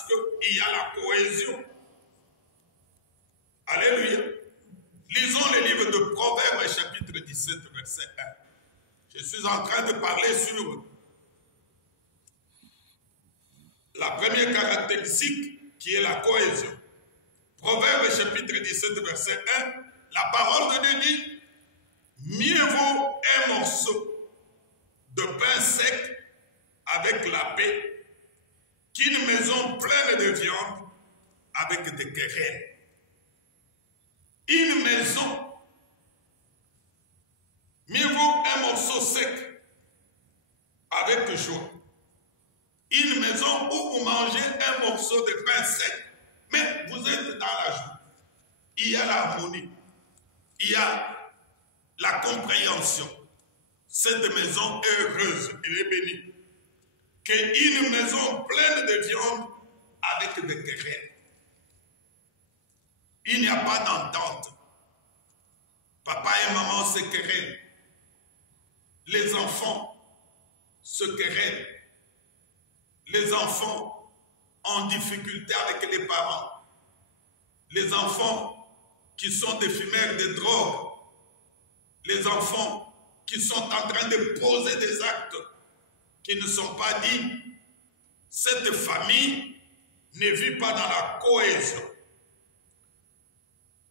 parce qu'il y a la cohésion. Alléluia. Lisons le livre de Proverbes, chapitre 17, verset 1. Je suis en train de parler sur la première caractéristique qui est la cohésion. Proverbes, chapitre 17, verset 1. La parole de Dieu dit, mieux vaut un morceau de pain sec avec la paix qu'une maison pleine de viande avec des querelles. Une maison, mieux vaut un morceau sec avec joie. Une maison où vous mangez un morceau de pain sec, mais vous êtes dans la joie. Il y a l'harmonie, il y a la compréhension. Cette maison est heureuse, elle est bénie. Qu'une maison pleine de viande avec des querelles. Il n'y a pas d'entente. Papa et maman se querellent. Les enfants se querellent. Les enfants en difficulté avec les parents. Les enfants qui sont des fumeurs de drogue. Les enfants qui sont en train de poser des actes qui ne sont pas dits. Cette famille ne vit pas dans la cohésion.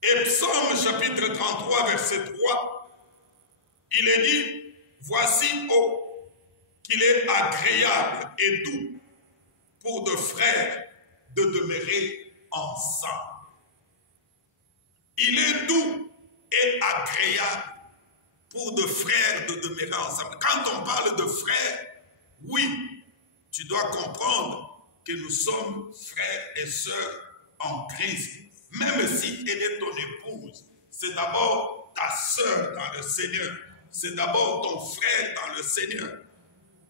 Et Psaume chapitre 33, verset 3, il est dit, voici, oh, qu'il est agréable et doux pour deux frères de demeurer ensemble. Il est doux et agréable pour deux frères de demeurer ensemble. Quand on parle de frères, oui, tu dois comprendre que nous sommes frères et sœurs en Christ. Même si elle est ton épouse, c'est d'abord ta sœur dans le Seigneur. C'est d'abord ton frère dans le Seigneur.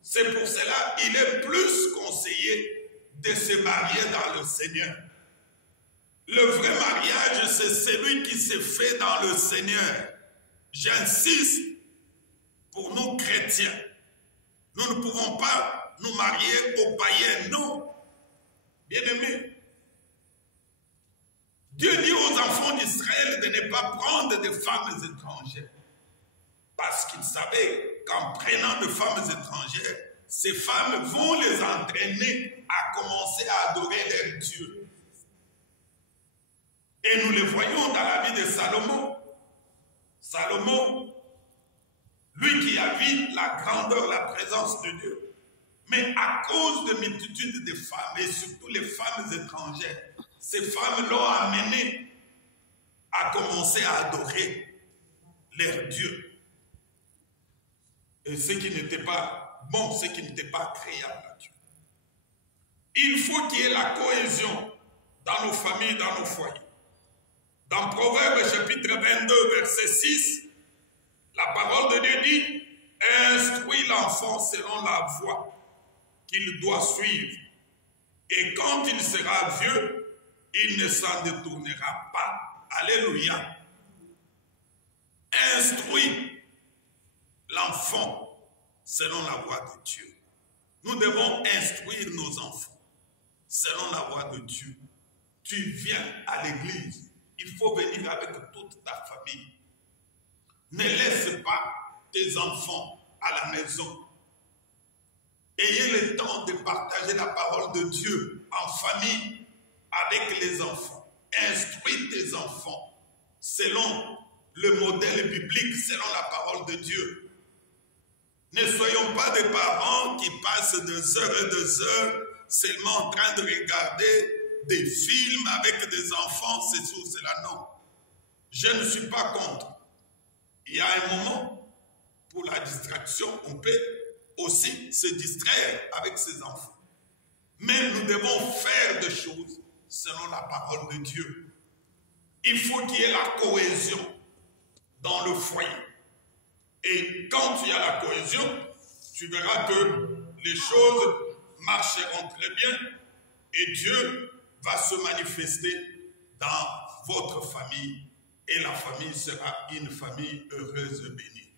C'est pour cela qu'il est plus conseillé de se marier dans le Seigneur. Le vrai mariage, c'est celui qui se fait dans le Seigneur. J'insiste, pour nous chrétiens, nous ne pouvons pas nous marier aux païens, non. Bien-aimés, Dieu dit aux enfants d'Israël de ne pas prendre des femmes étrangères. Parce qu'il savait qu'en prenant des femmes étrangères, ces femmes vont les entraîner à commencer à adorer leur Dieu. Et nous le voyons dans la vie de Salomon. Salomon, lui qui a vu la grandeur, la présence de Dieu. Mais à cause de multitude de femmes, et surtout les femmes étrangères, ces femmes l'ont amené à commencer à adorer leur Dieu. Et ce qui n'était pas bon, ce qui n'était pas agréable à Dieu. Il faut qu'il y ait la cohésion dans nos familles, dans nos foyers. Dans Proverbes chapitre 22, verset 6, la parole de Dieu dit, instruis l'enfant selon la voie qu'il doit suivre. Et quand il sera vieux, il ne s'en détournera pas. Alléluia. Instruis l'enfant selon la voie de Dieu. Nous devons instruire nos enfants selon la voie de Dieu. Tu viens à l'église, il faut venir avec toute ta famille. Ne laisse pas tes enfants à la maison. Ayez le temps de partager la parole de Dieu en famille avec les enfants. Instruis tes enfants selon le modèle biblique, selon la parole de Dieu. Ne soyons pas des parents qui passent des heures et des heures seulement en train de regarder des films avec des enfants, ceci ou cela. Non. Je ne suis pas contre. Il y a un moment pour la distraction, on peut aussi se distraire avec ses enfants. Mais nous devons faire des choses selon la parole de Dieu. Il faut qu'il y ait la cohésion dans le foyer. Et quand il y a la cohésion, tu verras que les choses marcheront très bien et Dieu va se manifester dans votre famille et la famille sera une famille heureuse et bénie.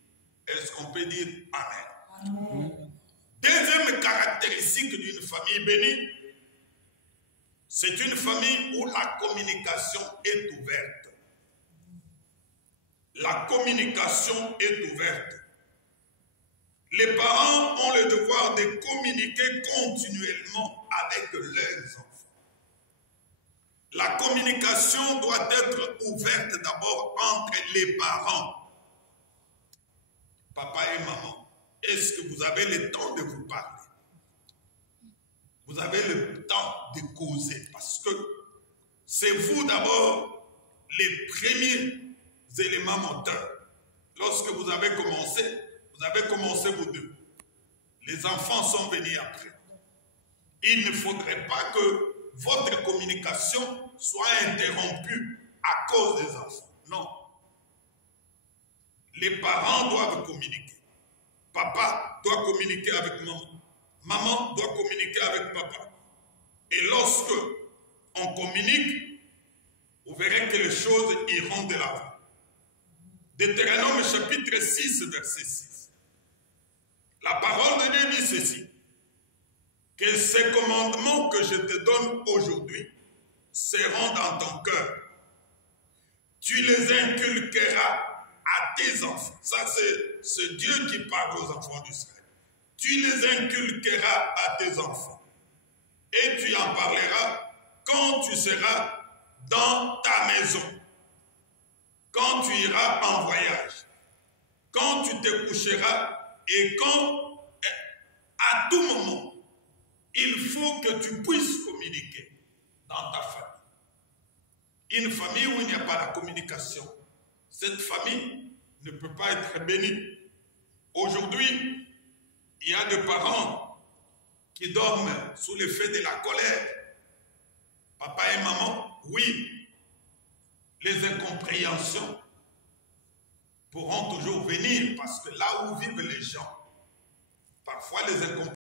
Est-ce qu'on peut dire Amen? Amen. Deuxième caractéristique d'une famille bénie, C'est une famille où la communication est ouverte. La communication est ouverte. Les parents ont le devoir de communiquer continuellement avec leurs enfants. La communication doit être ouverte d'abord entre les parents. Papa et maman, est-ce que vous avez le temps de vous parler? Vous avez le temps de causer parce que c'est vous d'abord les premiers éléments moteurs. Lorsque vous avez commencé vous deux. Les enfants sont venus après. Il ne faudrait pas que votre communication soit interrompue à cause des enfants. Non. Les parents doivent communiquer. Papa doit communiquer avec maman. Maman doit communiquer avec papa. Et lorsque on communique, vous verrez que les choses iront de l'avant. Deutéronome chapitre 6, verset 6. La parole de Dieu dit ceci. Que ces commandements que je te donne aujourd'hui seront dans ton cœur. Tu les inculqueras à tes enfants. Ça, c'est Dieu qui parle aux enfants d'Israël. Tu les inculqueras à tes enfants. Et tu en parleras quand tu seras dans ta maison. Quand tu iras en voyage. Quand tu te coucheras et quand, à tout moment, il faut que tu puisses communiquer dans ta famille. Une famille où il n'y a pas la communication, cette famille ne peut pas être bénie. Aujourd'hui, il y a des parents qui dorment sous l'effet de la colère. Papa et maman, oui, les incompréhensions pourront toujours venir parce que là où vivent les gens, parfois les incompréhensions